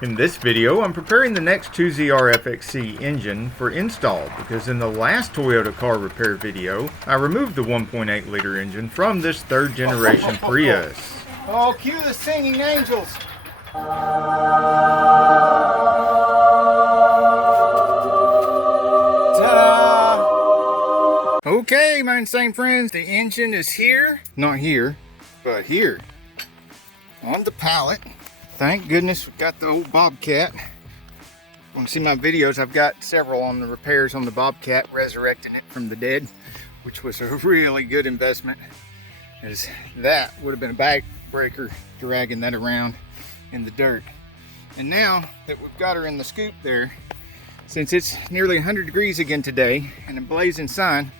In this video, I'm preparing the next 2ZR-FXE engine for install because in the last Toyota car repair video, I removed the 1.8 liter engine from this third generation Prius. Oh, cue the singing angels. Ta-da! Okay, my insane friends, the engine is here. Not here, but here. On the pallet. Thank goodness we got the old Bobcat. Want to see my videos? I've got several on the repairs on the Bobcat, resurrecting it from the dead, which was a really good investment, as that would have been a backbreaker dragging that around in the dirt. And now that we've got her in the scoop there, since it's nearly 100 degrees again today and a blazing sun,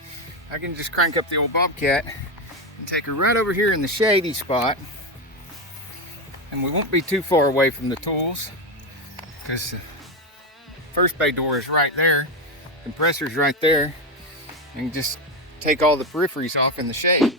I can just crank up the old Bobcat and take her right over here in the shady spot. And we won't be too far away from the tools because the first bay door is right there, compressor's right there, and just take all the peripheries off in the shade.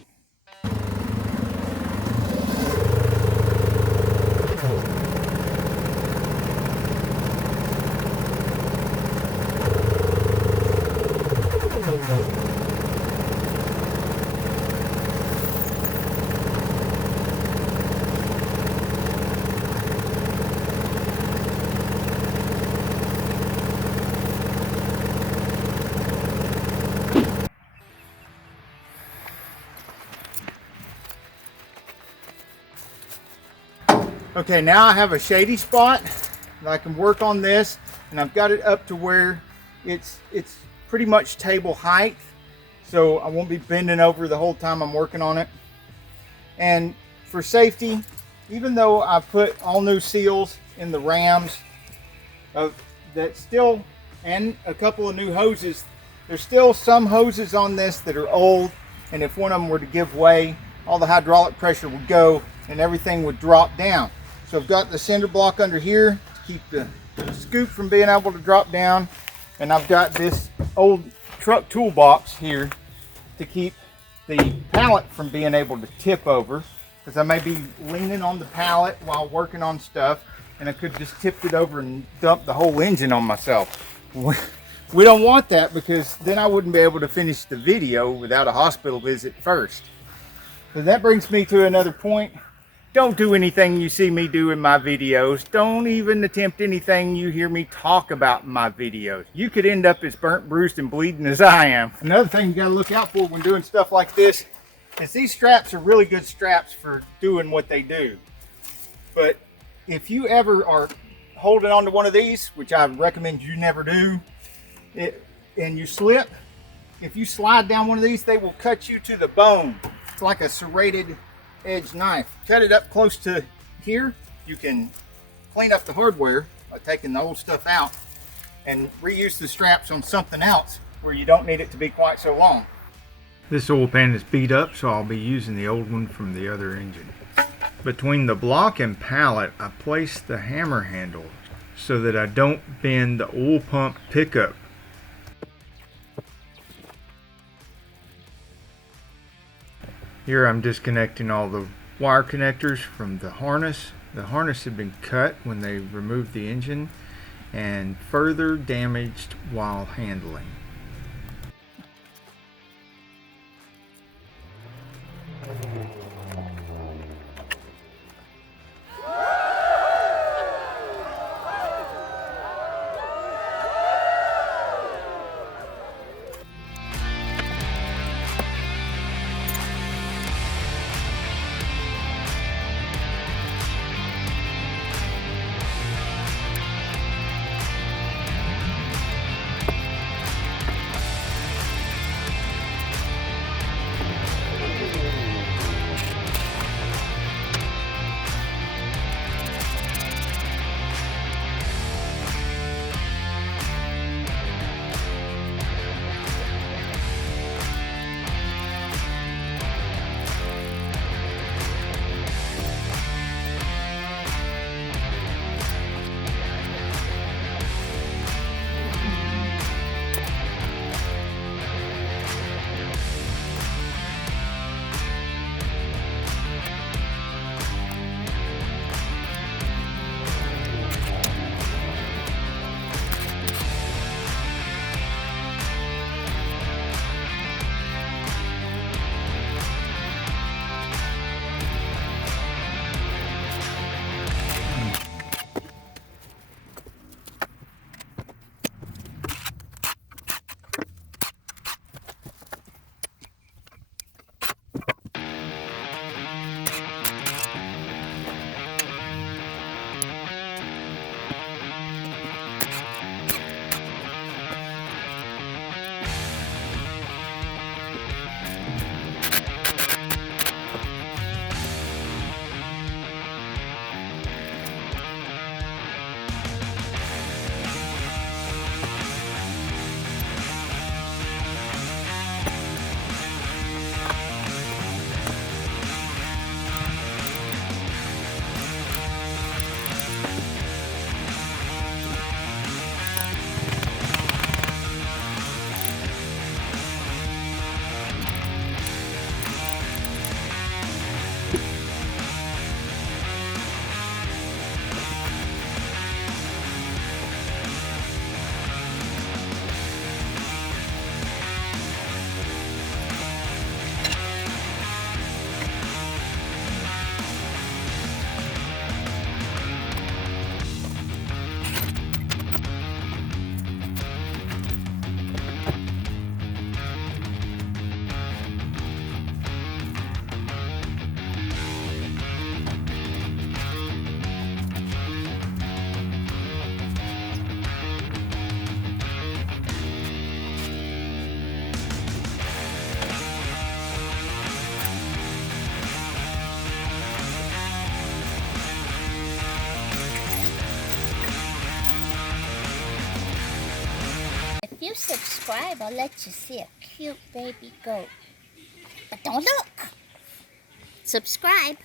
Okay, now I have a shady spot that I can work on this, and I've got it up to where it's pretty much table height, so I won't be bending over the whole time I'm working on it. And for safety, even though I put all new seals in the rams that still, and a couple of new hoses, there's still some hoses on this that are old, and if one of them were to give way, all the hydraulic pressure would go and everything would drop down. So I've got the cinder block under here to keep the scoop from being able to drop down. And I've got this old truck toolbox here to keep the pallet from being able to tip over, because I may be leaning on the pallet while working on stuff and I could just tip it over and dump the whole engine on myself. We don't want that, because then I wouldn't be able to finish the video without a hospital visit first. So that brings me to another point. Don't do anything you see me do in my videos. Don't even attempt anything you hear me talk about in my videos. You could end up as burnt, bruised, and bleeding as I am. Another thing you gotta look out for when doing stuff like this is these straps are really good straps for doing what they do. But if you ever are holding onto one of these, which I recommend you never do, and you slip, if you slide down one of these, they will cut you to the bone. It's like a serrated edge knife. Cut it up close to here. You can clean up the hardware by taking the old stuff out and reuse the straps on something else where you don't need it to be quite so long. This oil pan is beat up, so I'll be using the old one from the other engine. Between the block and pallet, I place the hammer handle so that I don't bend the oil pump pickup. Here I'm disconnecting all the wire connectors from the harness. The harness had been cut when they removed the engine and further damaged while handling. you subscribe, I'll let you see a cute baby goat. But don't look. Subscribe.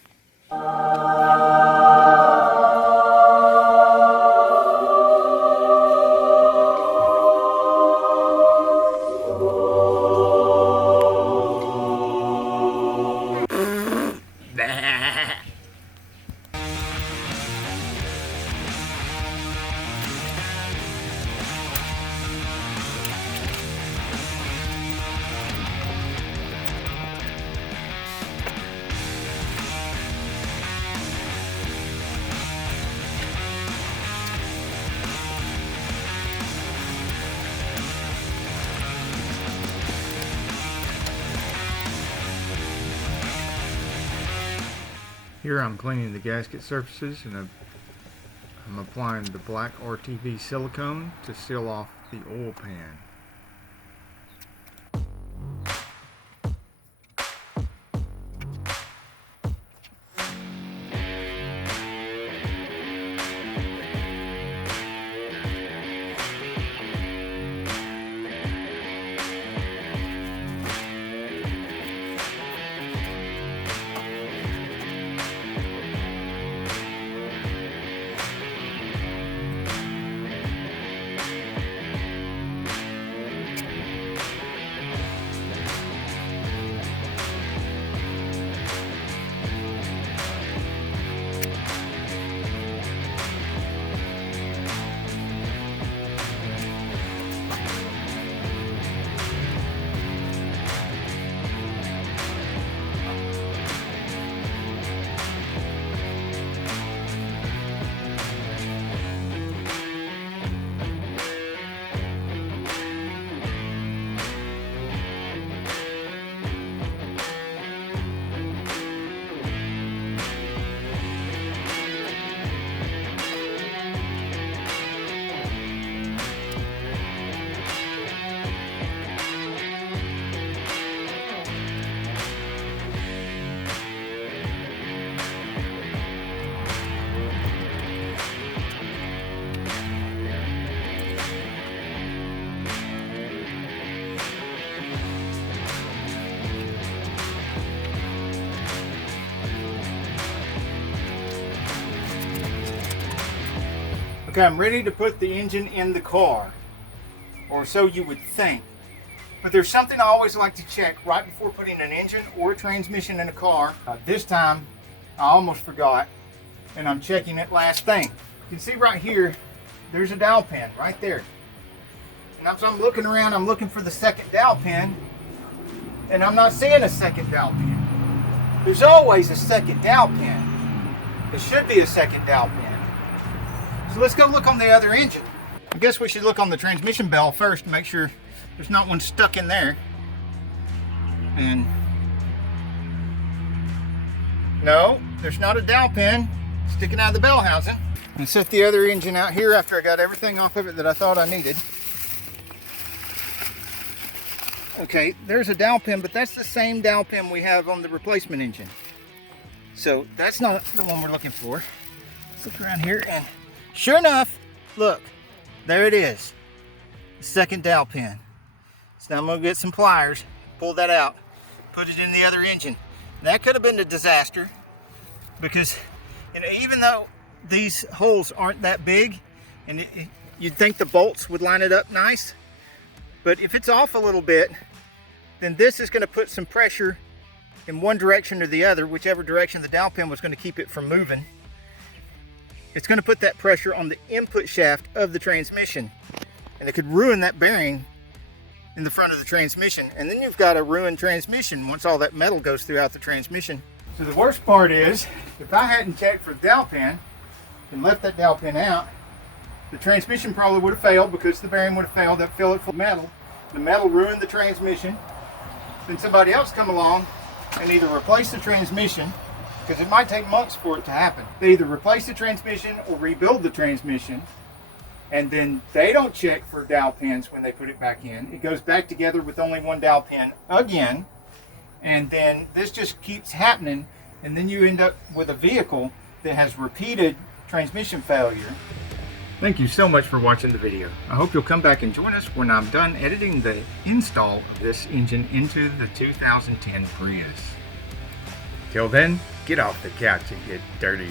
Here I'm cleaning the gasket surfaces, and I'm applying the black RTV silicone to seal off the oil pan. Okay, I'm ready to put the engine in the car, or so you would think. But there's something I always like to check right before putting an engine or a transmission in a car. This time, I almost forgot, and I'm checking it last thing. You can see right here, there's a dowel pin right there. And as I'm looking around, I'm looking for the second dowel pin, and I'm not seeing a second dowel pin. There's always a second dowel pin. There should be a second dowel pin. So let's go look on the other engine. I guess we should look on the transmission bell first to make sure there's not one stuck in there. And no, there's not a dowel pin sticking out of the bell housing. I set the other engine out here after I got everything off of it that I thought I needed. Okay, there's a dowel pin, but that's the same dowel pin we have on the replacement engine. So that's not the one we're looking for. Let's look around here, and sure enough, look, there it is. The second dowel pin. So now I'm gonna get some pliers, pull that out, put it in the other engine. That could have been a disaster because, you know, even though these holes aren't that big, and you'd think the bolts would line it up nice, but if it's off a little bit, then this is going to put some pressure in one direction or the other, whichever direction the dowel pin was going to keep it from moving. It's going to put that pressure on the input shaft of the transmission, and it could ruin that bearing in the front of the transmission. And then you've got a ruined transmission once all that metal goes throughout the transmission. So the worst part is, if I hadn't checked for the dowel pin and left that dowel pin out, the transmission probably would have failed because the bearing would have failed. That fill it full of metal. The metal ruined the transmission. Then somebody else come along and either replace the transmission, because it might take months for it to happen. They either replace the transmission or rebuild the transmission, and then they don't check for dowel pins when they put it back in. It goes back together with only one dowel pin again, and then this just keeps happening, and then you end up with a vehicle that has repeated transmission failure. Thank you so much for watching the video. I hope you'll come back and join us when I'm done editing the install of this engine into the 2010 Prius. Till then, get off the couch and get dirty.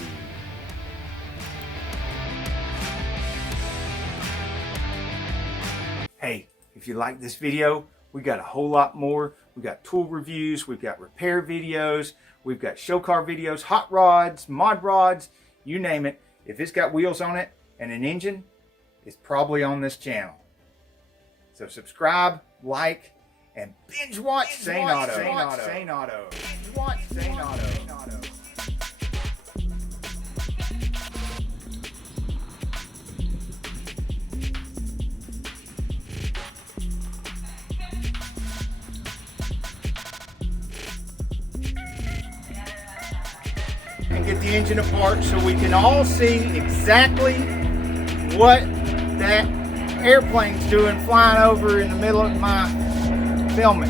Hey, if you like this video, we got a whole lot more. We got tool reviews, we've got repair videos, we've got show car videos, hot rods, mod rods, you name it. If it's got wheels on it and an engine, it's probably on this channel. So subscribe, like, and binge watch Sane Auto. Binge watch Sane Auto. And get the engine apart so we can all see exactly what that airplane's doing flying over in the middle of my filming.